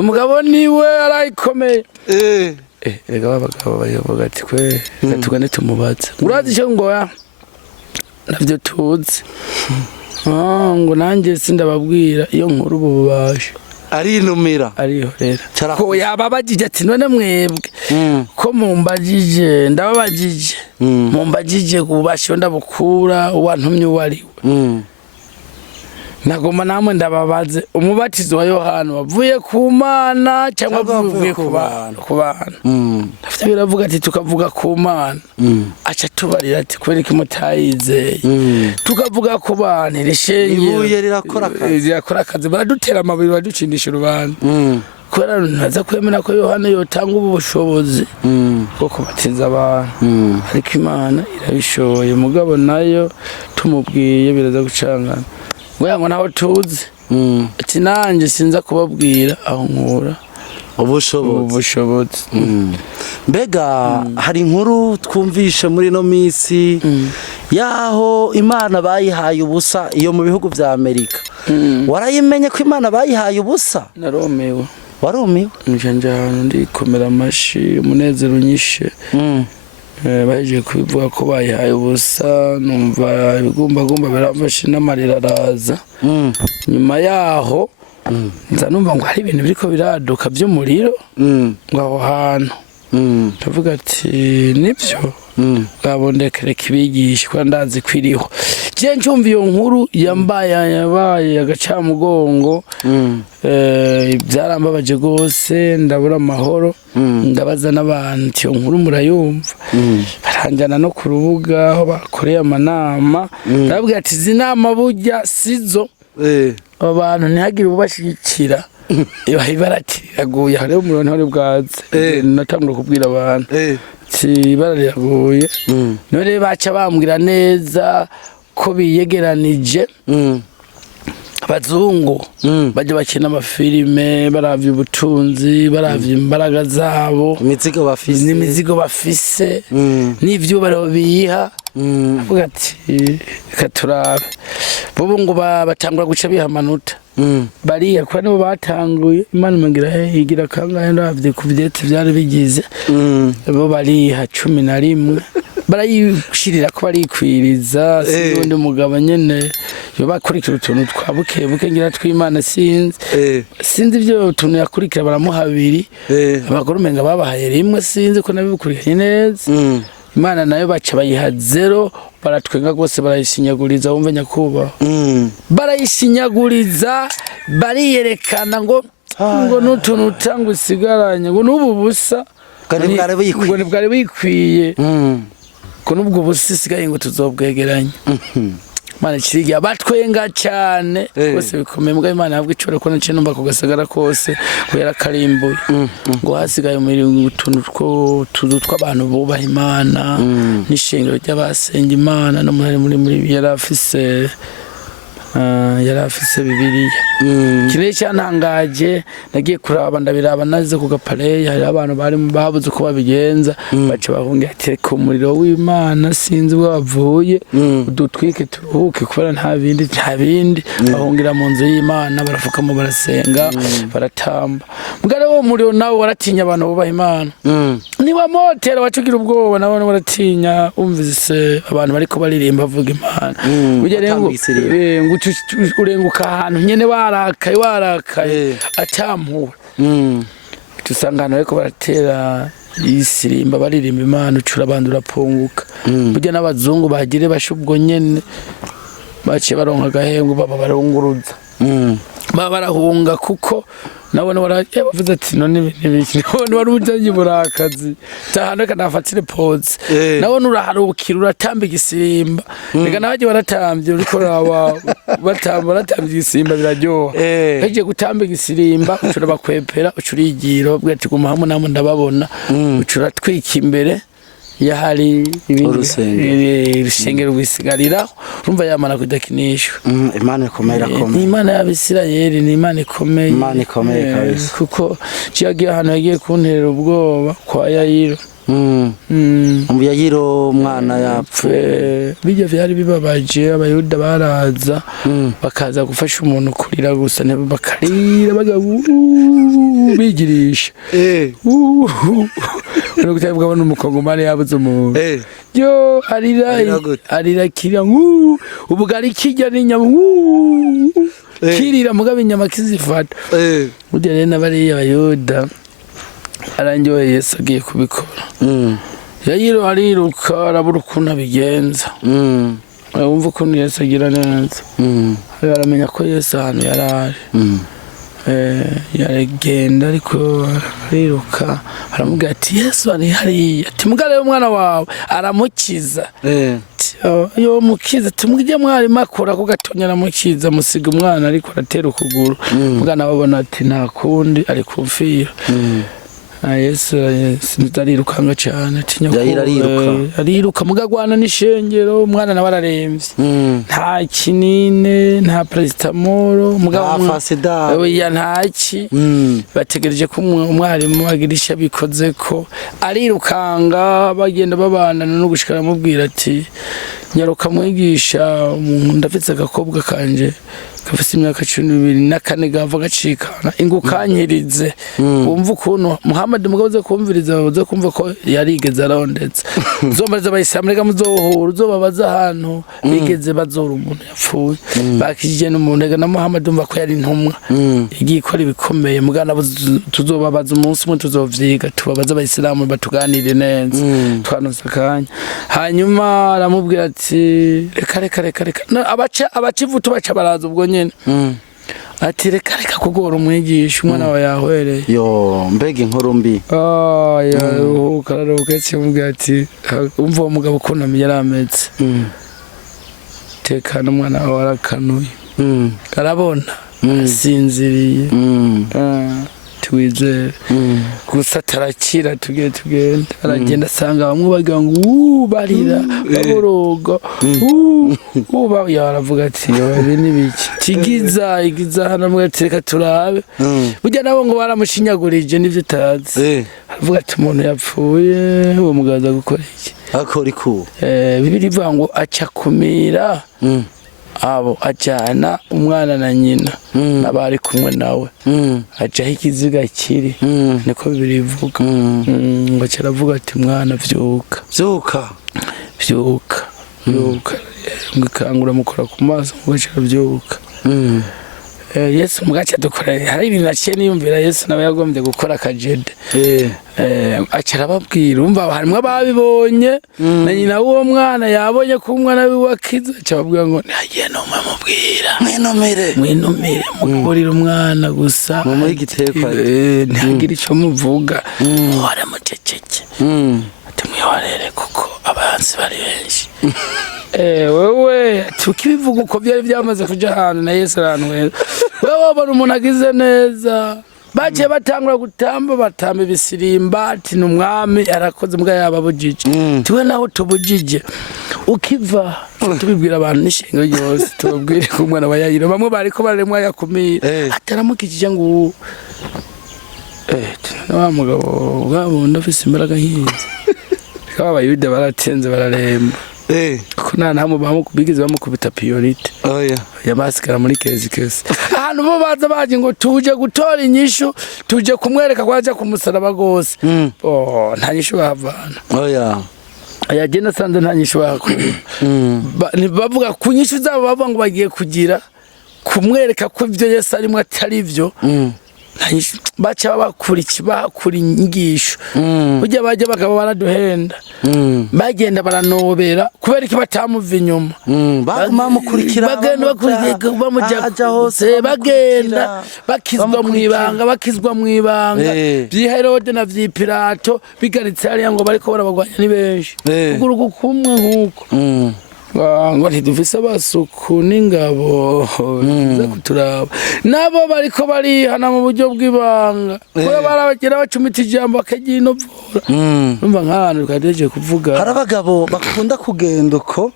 umugabo niwe arayikomeye rega babagabo bayoboga ati kwe tugane tumubaza urazi cyo ngo navyo tuzi ngo nanjye sindababwira iyo nkuru bubaje arinumira ariho rero ko yababajije ati none mwebwe ko mumbajije ndababajije mumbajije kubasho ndabukura wantumye wariwe nagoma namwe ndababaze umubatizo wa Yohana wavuye ku Mana cyangwa wavuye ku bantu afite biravuga ati tukavuga ku Mana aca tubarira ati kubera ko mutayizeye tukavuga ku bantu rishenge ibuye rirakora akazi baradutera amabiri baducindisha urubanza kubera ntaza kwemera ko Yohana yotanga ubushobozi bwo kubatiza abantu ariko Imana irabishoboye mugabo nayo tumubwiye biraza gucangana ngo naho tuzi ati nanjye sinza kubabwira aho nkura ubushobozi mbega hari inkuru twumvishe muri no misi yaho Imana bayihaye ubusa iyo mu bihugu vya Amerika warayimenye ko Imana bayihaye ubusa naromewe warumiwe njanja ndikomera amashi umunezero nyishe baje kubivuga ko bayihaye ubusa numva ibigumbagumba biramfashe n'amarira araza nyuma yaho nza numva ngo hari ibintu biriko biraduka by'umuriro ngo aho hantu ndavuga ati nibyo bwabondekere kibigishwa ndazi kwiriho je ncumva iyo nkuru yabaye agacamugongo byarambabaje gose ndabura amahoro ndabaza n'abantu iyo nkuru murayumva baranjana no ku rubuga aho bakoreye amanama ndababwira ati izi nama burya sizo abantu ntihagire ubashigikira ibaratiraguye hari umurongo ntore bwaze natangura kubwira abantu barariraguye none baca bambwira neza ko biyegeranije abazungu bajya bakina amafilime baravye ubutunzi baravye imbaraga zabo n'imizigo bafise n'ivyo barobiha avuga ati reka turabe bobo ngo batangura guca biha amanota bariya kwa nibo batanguye Imana imangira higira kangahe ndavye ku vyete vyari bigize bo bariha 11 barayishirira ko barikwiriza sibundi mugabo nyene yo bakurikira utuntu twabuke ngira tw'Imana sinzi ivyo tuntu yakurikira baramuha 2 abagore umenga babahaye rimwe sinzi ko nabikurikanye neza Imana nayo baca bayiha 0 baratwenga gose barayishinyaguriza wumve nyakuba barayishinyaguriza bariyerekana ngo n'utuntu tangu sigaranye ngo n'ubu busa ngo bwari bikwiye ko n'ubwo busa sigaye ngo tuzobwegeranya Imana ikirigiye abatwenga cyane bose bikomeye mbwa Imana yabwo icore ko nace numva ko gasagara kose ko yarakarimbuye ngo hasigaye muri utuntu tuzu tw'abantu bubaha Imana n'ishengero ry'abasenga Imana no muri yarafise Bibiliya kire cyantangaje nagiye kuraba ndabiraba naze ku gapare hari abantu bari babuze uko babigenza baca bahungira ati ko umuriro w'Imana sinzi bavuye udutwike turuhuke kubera nta bindi bahungira mu nzu y'Imana barafukamo barasenga baratamba mugare wo umuriro nawe waratinya abantu bubaha Imana ni wa motera wacugira ubwoba nabone waratinya umvise abantu bariko baririmba bavuga Imana ugere ngo urenguka ahantu nyene warakaye atampuwe tusangana ariko baratera isirimba baririmba Imana ucura abantu urapunguka burya n'abazungu bagire bashubwo nyene baciye baronka agahengo baba barunguruza baba barahunga kuko nabone waravuze ati none none warujanye burakazi tahana kanafatire pause nabone uraharukira uratamba igisimba rega nabaje baratambye uriko baratambye igisimba biraryoha heje gutamba igisimba ucura bakwepera ucurigiro bwa ati guma hamwe namwe ndababona ucura twika imbere yahari urusengero rwisigarira urumva yamana kudakinishwa Imana ikomeye ni Imana y'Abisirayeli ni Imana ikomeye kabisa kuko ciyagiye ahantu yagiye kunterera ubwoba kwa Yayiro Yayiro umwana yapfuye. Bijya vyari bibabaje, abayuda baraza bakaza gufasha umuntu kurira gusa bakarira bigirisha no kutabwa bano umukongomani yabuze umuntu yo arira kirya ubugari kijya n'inyama kirira mugabe inyama kizifata burya rero n'abariya abayuda arangiwe Yesu agiye kubikora Yayiro ariruka arabura ukuntu abigenza wumva ukuntu Yesu agira neza aramenya ko Yesu ahantu yarari yaragenda ariko ariruka aramubwira ati Yesu ari hariya ati mugare umwana wawe aramukiza yo mukiza tumwije mwari makora ko gatonya aramukiza musiga umwana ariko aratera ukuguru mugana babona ati nta kundi ari kumfira Yesu ariruka cyane ariruka mugagwana n'ishengero umwana nawe araremvye nta kinine nta paracetamol mugabo ntaki bategereje ko umwarimu agirisha bikoze ko arirukanga bagenda babandana no gushikara mubwira ati nyaruka mwigisha umuntu ndafitse agakobwa kanje gafite imyaka 12 gava gacikana ingukanyirize wumva ukuntu Muhammad mugaze kumviriza baze kumva ko yarigeze arondetse zombaza bayisamurega muzohura uzobabaza ahantu bigeze bazora umuntu yapfuye bakije n'umuntu na Muhammad umva ko yari intumwa igiye ikora ibikomeye mugana tuzobabaza umunsi umwe tuzovyiga tubabaza abayisilamu batuganire neza twanonsa kanya hanyuma aramubwira ati reka abacivutu baca baraza ubwo nyene ati reka kugora umwigisha umwana wawe yahwereye yo mbega inkuru mbi kararuka cyamubwira ati umva uwo mugabo ukuntu yarametse tekana umwana wawe arakanuye karabona asinziriye twizere gusa tarakira tugenda aragenda asanga bamwe bagira ngo barira baboroga yaravuga ati ibi ni biki igiza hano mwatereka turabe burya nabo ngo baramushinyagurije n'ivyo utazi aravuga ati umuntu yapfuye uwo mugaza gukora iki akora iku bibiri ivuga ngo aca kumira abo ajana umwana na nyina nabari kumwe nawe ajaho ikiziga kiri niko birivuga ngo cyaravuga ati mwana vyuka ngikangura mukora ku maso ngo cyaravyuka Yesu mugacha dukora hari ibintu naciye niyumvira Yesu nawe yagombye gukora akajede acara babwira umva harimwe ababibonye na nyina uwo mwana yabonye ko umwana wiwakiza cyababwira ngo nagiye no mumubwira mwinomere mukurira umwana gusa mu gitekwa ntagira ico muvuga wara muceceke ati mwiwarere kuko abansi bari benshi wewe tukibivuga uko byari byamaze kuja ahantu na Yesu ahantu wewe wabona umuntu agize neza baje batangura gutamba batamba ibisirimba ati n'umwami arakoze mbwa yababujije tiwe naho tubujije ukiva tubibwira abantu n'ishingo ryose tubabwire ko umwana wa Yayiro bamwe bariko baremwa yakumira ataramukije ngo wa mugabo bwabo ndafise imbaraga nkizi abayuda baratenze bararemba kuna ntamu bamukubigeze bamukubita priorite yamasikara muri kezi ahantu bo baza baje ngo tuje gutora inyishu tuje kumwereka kwaje kumusaraba gose nta nyishu bavana ayagenda sanze nta nyishu bakuru bavuga kunyishu zabo bavuga ngo bagiye kugira kumwereka ko ivyo Yesu arimo atari byo bacha bakura inyigisho burya baje bakaba baraduhenda bagenda baranobera kubera iki batamuva inyuma baguma mukurikira bagenda bamuja hose bagenda bakizwa mwibanga byi Herode na vyi Pilato bigaritse ari ngo bariko barabagwanya ni benshi uguruko kumwe nkuko ngo ntidufise abasuku n'ingabo za kuturaba nabo bariko barihana mu buryo bw'ibanga kuko barabagira bacumita ijambo akaginovura numva nk'ahantu twadeje kuvuga hari abagabo bakunda kugenda uko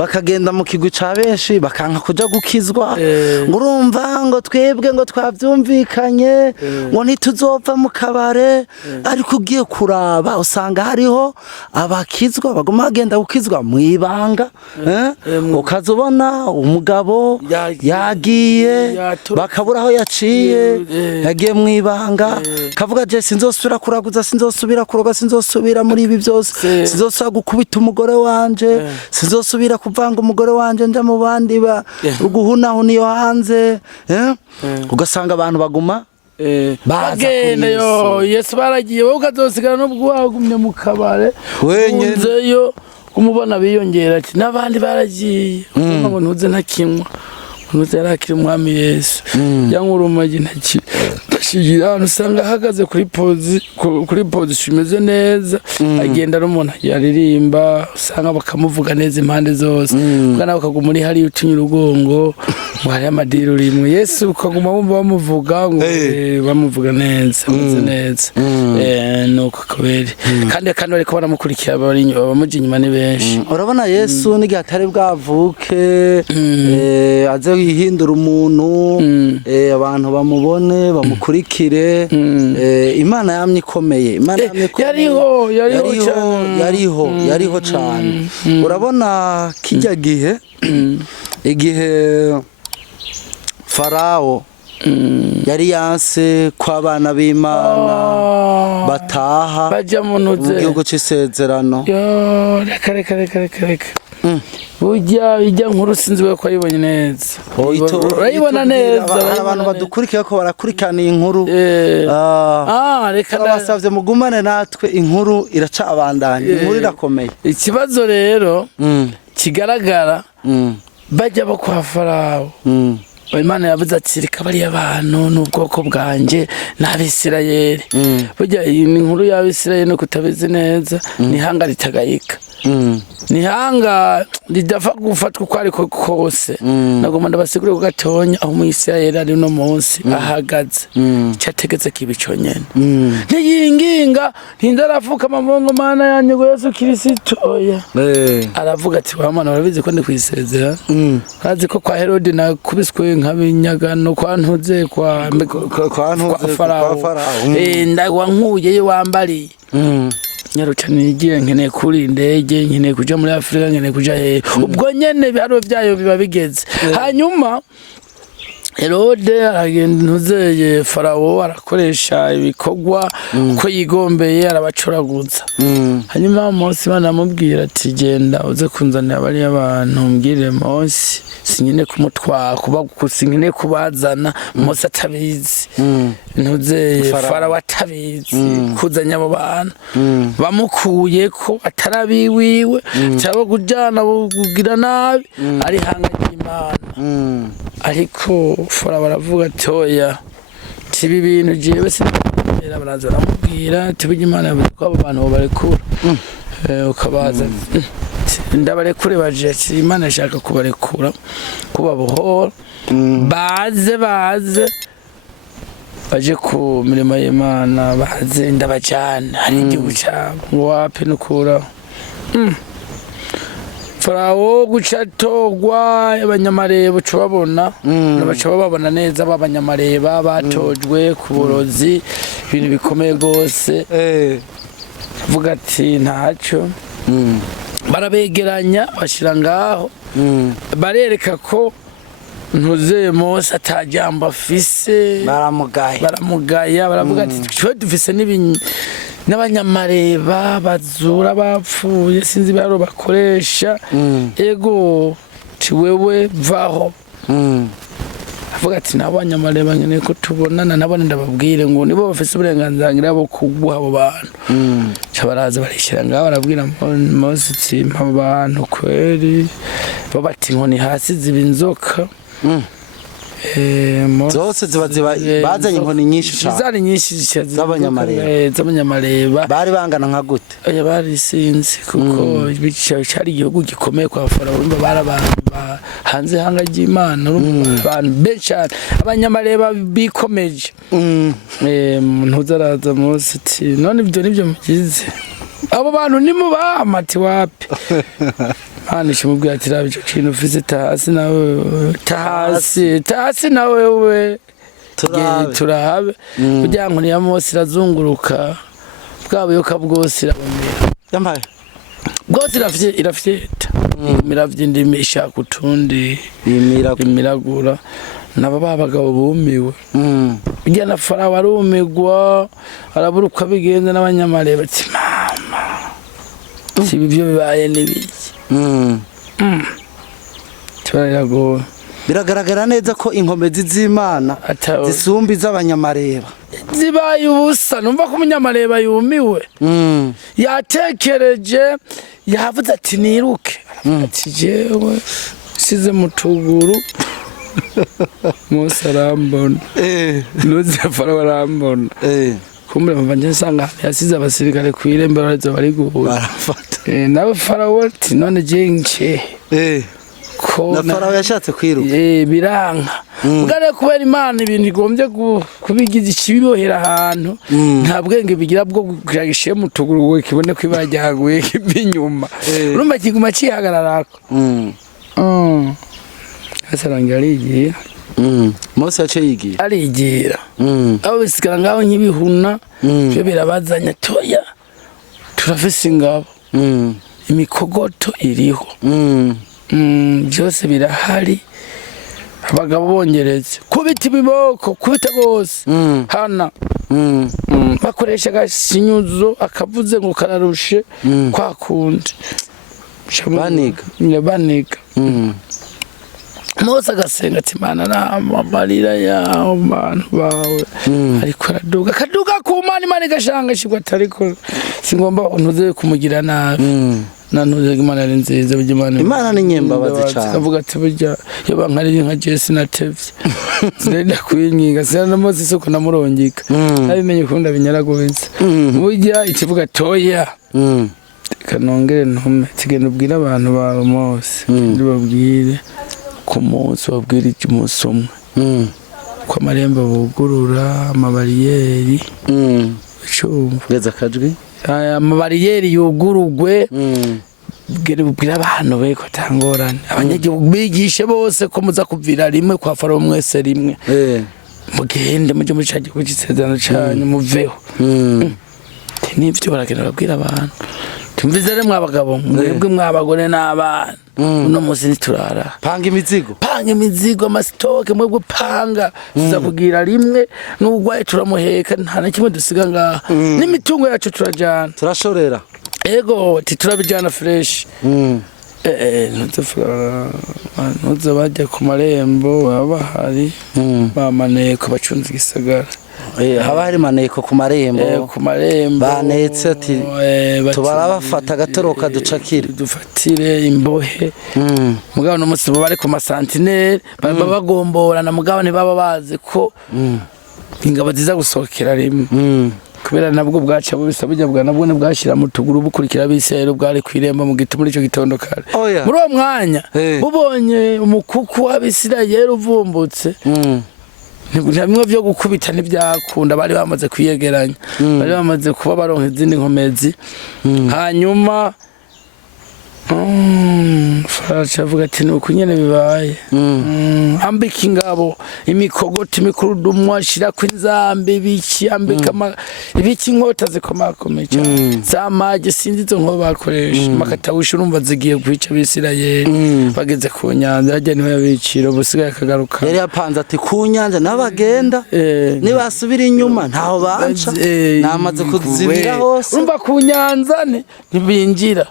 bakagenda mu kigwi ca benshi bakanka kuja gukizwa ngo urumva ngo twebwe ngo twavyumvikanye ngo ntituzopfa mu kabare ariko ugiye kuraba usanga hariho abakizwa baguma bagenda gukizwa mu ibanga ukazubona umugabo yagiye bakabura aho yaciye yagiye mu ibanga kavuga je sinzosubira kuraguza sinzosubira kuroga sinzosubira muri ibi byose sinzosubira gukubita umugore wanje sinzosubira kuvanga umugore wanje nja mu bandi ruguhunaho niyo hanze ugasanga abantu baguma bagenda yo Yesu baragiye wowe ukazosigara n'ubwo wagumye mu kabare wenyeyo kumubona biyongera ati n'abandi baragiye ngo ntuze ntakimwa ntuze yarakira umwami Yesu yankurumaje ndashigira usanga ahagaze kuri position imeze neza agenda n'umuntu yaririmba usanga bakamuvuga neza impande zose kandi bakaguma muri hari utinye urugongo ngo hari amadiri urimwe Yesu ukaguma wumva bamuvuga ngo bamuvuga neza ameze neza nuko kabere kandi bariko baramukurikira bamuje inyuma ni benshi urabona Yesu n'igihe atari bwavuke aze yihindura umuntu abantu bamubone bamukurikire Imana yamye ikomeye Imana yariho cyane urabona kijya igihe Farawo yari yanse ko abana b'Imana bataha bajya mu gihugu c'isezerano reka burya ijya nkuru sinzi we ko ayibonye neza urayibona neza abantu badukurikiye ko barakurikana inkuru reka ndabasavye mugumane natwe inkuru iraca abandanye inkuru irakomeye ikibazo rero kigaragara bajya bo kwa Farawo Imana yavuze ati reka bari abantu n'ubwoko bwanje n'Abisirayeli burya iyi nkuru y'Abisirayeli no kutabizi neza ni hanga ritagayika nihanga ridafa gufatwa uko ariko kose nagomba ndabasigure ko gatonya aho mu Isirayeli ari no munsi ahagaze cyategetse kibico nyene ntiyinginga ntindarafuka amabongo Mana yanyu ngo Yesu Kristo oya aravuga ati wa Mana urabizi ko ndi kwisezera azi ko kwa Herode nakubiswe nk'abinyagano kwa ntuze kwa Farawo ndagwankuye wambariye nyarucane igiye nkeneye kuri indege nkeneye kuja muri Afrika nkeneye kuja ubwo nyene biharo byayo biba bigeze hanyuma Herode aragenda ntuzeye Farawo arakoresha ibikorwa uko yigombeye arabacuraguza hanyuma Mose banamubwira ati genda uze kunzanira bari abantu mbwire Mose sinyine kumutwara kuba kusinyine kubazana Mose atabizi ntuzeye Farawo atabizi kuzanya abo bantu bamukuye ko atarabiwiwe cyabo kujana kugira nabi ari hanga y'Imana ariko Farawo baravuga ati oya tibi bintu jewe sinabera baraza baramubwira tibi Imana yavuze ko abo bantu barekura ukabaza ndabarekure baje Imana ishaka kubarekura kubabohora baze baje ku mirimo y'Imana baze ndabajana hari igihugu cyabo ngo wapi nukura Farawo gucatogwa abanyamareba cyo babona nabaca babona neza babanyamareba batojwe ku burozi ibintu bikomeye gose vuga ati ntacyo barabegeranya bashira ngaho barereka ko ntuze Mose atajamba afise baramugaya baravuga ati twe dufise n'abanyamareba bazura bapfuye sinzi baro bakoresha ego tiwewe vaho avuga ati n'abanyamareba nyene ko tubonana nabone ndababwire ngo nibo bafise uburenganzira bwo kuguha abo bantu cyabaraza barishira ngaho barabwira Mose ati abo bantu kweri bo bati nkoni hasi ziba inzoka zose ziba bazanye inkoni nyinshi cyane zari nyinshi z'abanyamareba bari bangana nka gute oya bari sinzi kuko cyari igihugu gikomeye kwa Farawo urumva barabantu hanze hanga ry'Imana abantu benshi abanyamareba bikomeje ntuzaraza munsi ati none ibyo nibyo mugize abo bantu nimubamati wapi Hano shimubwira ati rabe cyo kintu ufise tahasi nawe tahasi nawe we turahabe kugira ngo niya Mose irazunguruka bwabo yo kabwose irabonera yambaye bwose irafyeta miravye ndimi ishaka utundi imiragura naba babagabo bumiwe bijya na Farawo arumigwa araburuka bigenze n'abanyamareba ati mama sibi byo bibaye nibiki Turayago biragaragara neza ko inkomezi z'Imana zisumbi z'abanyamareba zibaye ubusa numva ko umunyamareba yumiwe yatekereje yavuze ati niruke ati jewe size mutuguru Mose arambona nuze Farawo arambona kumbe mvanje nsanga yasize abasirikare kwirembe barazo bari guhura barafata nawe Farawo ati none jenche na Farawo yashatse kwiruka biranka ugare kubera Imana ibintu igombye kubigiza ikibibohera ahantu nta bwenge bigira bwo kugishe mutuguru we kibone kwibajyaguye kibinyuma urumva kiguma cihagararako asarangira arigira Mose yace yigira arigira abo bisigara ngaho nk'ibihuna byo birabazanya toya turafise ingabo imikogoto iriho byose birahari abagabo bongereze kubita ibiboko kubita gose hana bakoresha gashinyuzo akavuze ngo kararushe kwa kundi baniga Mose agasenga ati Mana n'amarira yaho bantu bawe ariko kaduga ku Imana igashanga shigwa atariko singomba ntuze kumugira nabi nanuze Imana ari nziza Imana ni nyembabazi cyane kavuga ati burya yo bankari nka Jesse na Tevye zirenda kwinyiga sina Mose isoko namurongika nabimenye kunda binyaragobiza burya ikivuga toya kanongere ntume tigenda ubwira abantu bawe Mose ndibabwire ku munsi wabwira icy'umunsi umwe ko amarembo bugurura amabariyeri cyumva geza kajwi amabariyeri yugurugwe bwira abantu be ko tangorane abanyagihugu bigishe bose ko muza kuvira rimwe kwa Farawo mwese rimwe mugende muje muri cyagiye kugitsezana cyane muveho nivyo baragenda babwira abantu tumvizere mwabagabo mwebwe mwabagore n'abana uno munsi niturara panga imizigo amasitoke mwebwe panga tuza kugira rimwe n'ubugwaye turamuheka nta na kimwe dusiga ngaha n'imitungo yacu turajana turashorera ego turabijana fresh ntuze bajya ku marembo baba bahari bamaneko bacunze igisagara haba hari maneko ku marembo banetse ati tubarabafata agatoroka ducakire dufatire imbohe mugabo no munsi bari ku masantinere baba bagomborana mugabo ntibaba bazi ko ingabo ziza gusohokera rimwe kubera nabwo bwaca bubisa bujya bwa nabwo bwashira mu tuguru bukurikira bisero bwari kwiremba mu giti muri ico gitondo kare muri uwo mwanya bubonye umukuku w'Abisirayeli uvumbutse ntabwo byo gukubita ntibyakunda bari bamaze kwiyegeranya bari bamaze kuba baronka izindi nkomezi hanyuma Farawo avuga ati nuko nyene bibaye ambika ingabo imikogoti mikurudumwa ashira kw'inzambe biki ambika ibiki inkota zikomakomeye cyane zamaje sinzi izo nko bakoresha makatawusha urumva zigiye kwica Abisirayeli bageze ku nyanja hajya niho yabiciro busigaye akagaruka yari yapanze ati ku nyanja nabagenda nibasubira inyuma ntaho banca namaze kuzibira hose urumva ku nyanza ntibinjira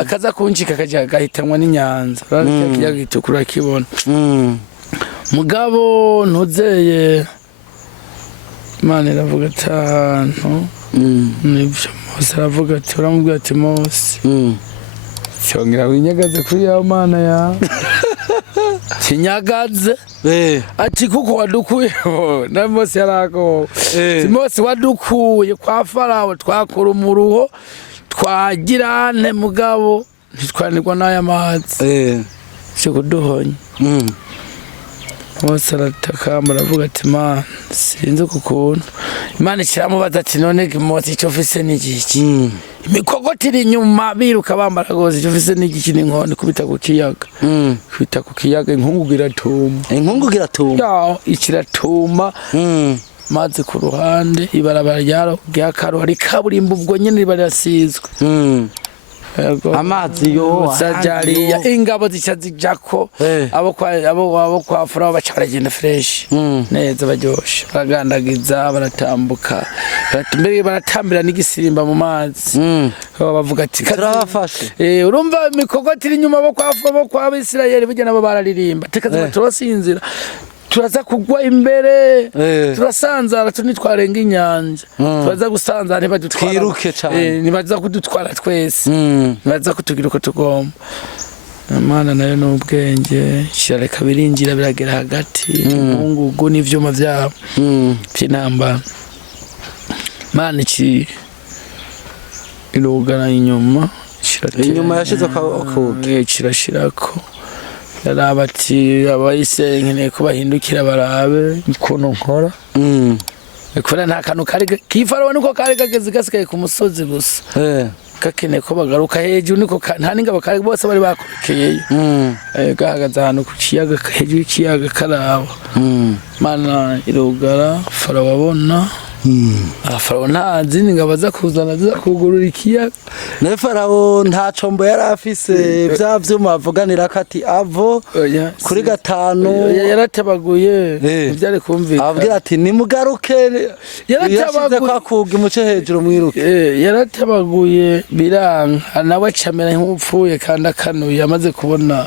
akaza kunjika kaja gahitanwa n'inyanza kijya gitukura kibona mugabo ntuzeye Imana iravuga atanu nibyo Mose aravuga ati uramubwira ati Mose cyongera winyagaze kuri ya Mana ya kinyagaze ati kuko wadukuyeho na Mose yarako Mose wadukuye kwa Farawo twakora umuruho twagirane mugabo ntitwanirwa n'aya mazi cyo kuduhonya Mose aratakamba aravuga ati Mana sinzi kukuntu Imana ikiramubaza ati none Mose icyo ufise n'igiki imikogoti iri inyuma biruka bambara gose icyo ufise n'igiki n'inkoni kubita ku kiyaga kubita ku kiyaga inkungu iratuma ikiratuma maze ku ruhande ibarabara rya karo hari kaburimbo ubwo nyene barasizwe amazi yo sajariya ingabo zicazijako abo kwa Farawo baca baragenda fresh neza baryoshe baragandagiza baratambuka baratambira n'igisimba mu mazi bavuga ati turabafashe urumva imikogoti iri inyuma abo kwa Abisirayeli burya nabo bararirimba tekaza turasinzira turaza kugwa imbere turasanzara tunitwarenga inyanja turaza gusanzara ntibadutwara twiruke cyane nibaza kudutwara twese nibaza kutugira uko tugomba Imana nayo n'ubwenge shirareka biringira biragera hagati ingungugu n'ivyuma vyabo by'intambara Imana iki irugana inyuma yashize akuge kirashirako yarabati abayise nkeneye ko bahindukira barabe ukuntu nkora kubera nta kantu kari kifaraho niko kari kageze gasigaye ku musozi gusa kakeneye ko bagaruka hejuru niko nta n'ingabo kari bose bari bakurekeyeyo gahagaze ahantu ku kiyaga hejuru y'ikiyaga karaba Mana irugara Farawo abona Farawo ntazi ingabo za kuzana za kugurura ikiyaga ne Farawo nta combo yari afise bya vyuma avuganira kati avo kuri gatanu yaratabaguye byari kumvika abwira ati nimugaruke yaratabaguye kwa kuga muce hejuru mwiruke yaratabaguye biranka nawe camera nk'upfuye kandi akanuye amaze kubona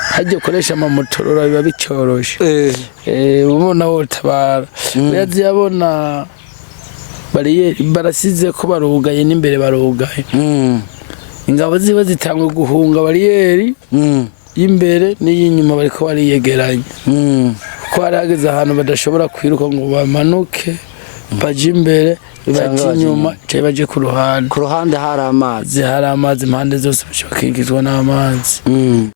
hajye ukoresha amamotorora biba bicoroshe ubona wotabara yazi yabona bariyeri barasize ko barugaye n'imbere barugaye ingabo ziba zitangwe guhunga bariyeri y'imbere n'iy'inyuma bariko bariyegeranya kuko harageze ahantu badashobora kwiruka ngo bamanuke baje imbere baje inyuma cyangwa baje ku ruhande hari amazi impande zose bakikizwa n'amazi